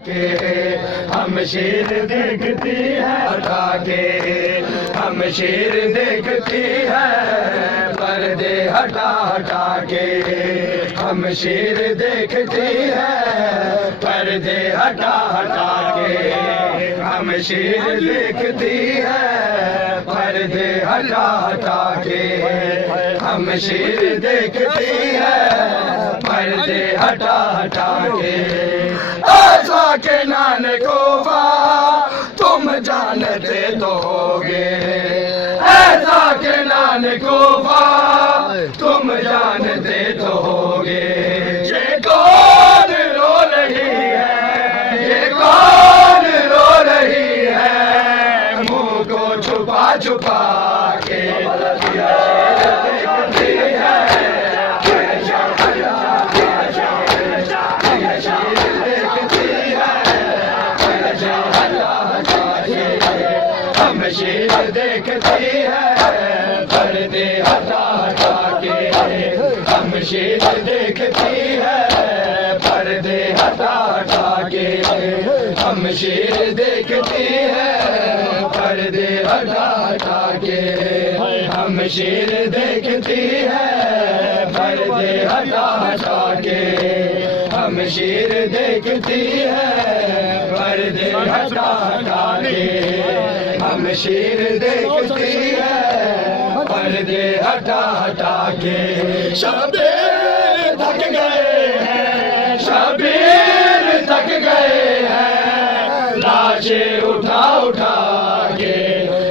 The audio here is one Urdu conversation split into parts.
ہم شیر دیکھتی ہے ہٹا کے، ہم شیر دیکھتی ہے پردے ہٹا ہٹا کے، ہم شیر دیکھتی ہے پردے ہٹا ہٹا کے، ہم شیر دیکھتی ہے پردے ہٹا ہٹا کے، ہم شیر دیکھتی ہے پردے ہٹا ہٹا کے۔ ایسا کہ نان کوفہ تم جانتے تو ہوگے، ایسا کہ نان کوفہ تم جانتے تو ہوگے، یہ کون رو رہی ہے، یہ کون رو رہی ہے، منہ کو چھپا چھپا کے ہم شیر دیکھتی ہے پردے ہٹا ہٹا کے، ہم شیر دیکھتی ہے پردے ہٹا ہٹا کے، ہم شیر دیکھتی ہے پردے ہٹا ہٹا کے، ہم شیر دیکھتی ہے پردے ہٹا ہٹا کے، ہم شیر دیکھتی ہے پردے ہٹا ہٹا کے، ہم شیر دیکھتی ہے پردے ہٹا ہٹا کے۔ شبیر تھک گئے ہیں، شبیر تھک گئے ہیں، لاشیں اٹھا اٹھا کے،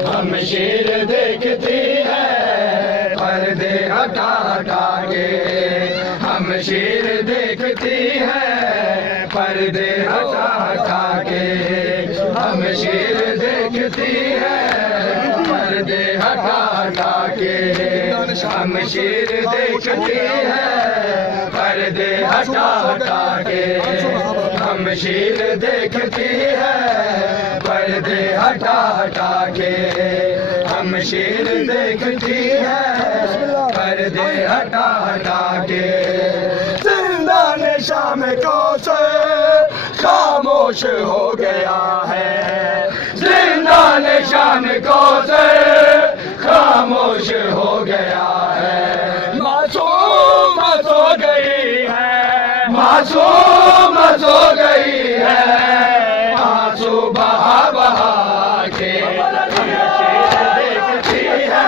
ہم شیر دیکھتی ہے پردے ہٹا ہٹا کے، ہم شیر دیکھتی ہے پردے ہٹا ہٹا کے، ہم شیر دیکھتی ہے پردے ہٹا ہٹا کے، ہم شیر دیکھتی ہے پردے ہٹا ہٹا کے، ہم شیر دیکھتی ہے پردے ہٹا ہٹا کے، ہم شیر دیکھتی ہے پردے ہٹا ہٹا کے۔ زندان شام کو سے خاموش ہو گیا ہے، زندان شام کو سے خاموش ہو گیا ہے، معصوم سو گئی ہے، معصوم سو گئی ہے، آنسو بہا بہا کے دیکھتی ہے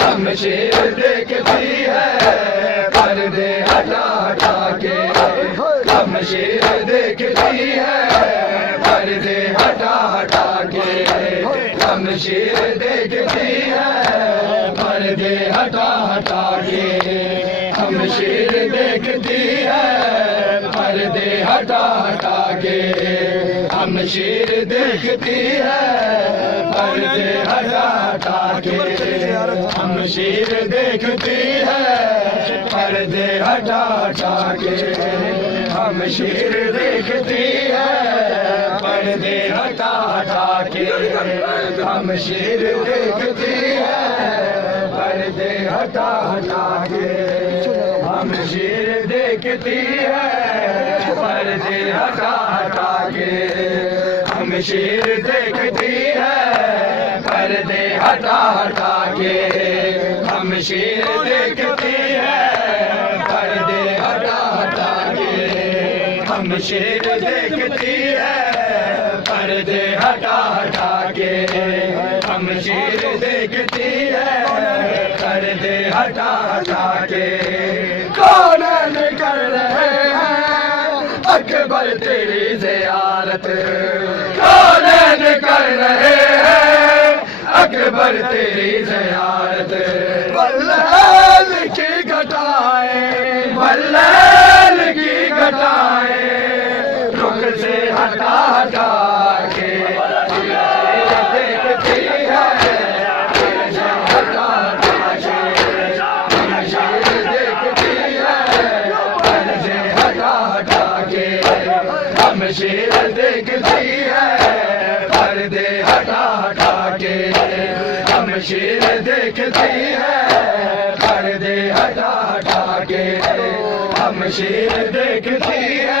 ہم شیر دیکھتی ہے پردے ہٹا ہٹا کے، ہم شیر دیکھتی ہے پردے ہٹا ہٹا کے، ہم شیر دیکھتی ہے پردے ہٹا ہٹا کے، ہم شیر دیکھتی ہے پردے ہٹا ہٹا کے، ہم شیر دیکھتی ہے پردے ہٹا ہٹا کے، ہم شیر دیکھتی ہے پردے ہٹا ہٹا کے، ہم شیر دیکھتی ہے پردے ہٹا ہٹا کے، ہم شیر دیکھتی ہے پردے ہٹا ہٹا کے، ہم شیر دیکھتی ہے پردے ہٹا ہٹا کے، ہم شیر دیکھتی ہے پردے ہٹا ہٹا کے، ہم شیر دیکھتی ہے پردے ہٹا ہٹا کے، ہم شیر دیکھتی ہے پردے ہٹا ہٹا کے، ہم شیر دیکھتی ہے پردے ہٹا ہٹا کے۔ کونین کر رہے ہیں اکبر تیری زیارت، کونین کر رہے ہیں اکبر تیری زیارت، واللیل کی گھٹائیں، واللیل کی گھٹائیں رخ سے ہٹا ہٹا کے دیکھتی ہے ہٹا ہٹا کے، ہم شیر دیکھتی ہے پردے ہٹا ہٹا کے، ہم شیر دیکھتی ہے پردے ہٹا ہٹا کے، ہم شیر دیکھتی ہے پردے ہٹا ہٹا کے ہم شیر دیکھتی ہے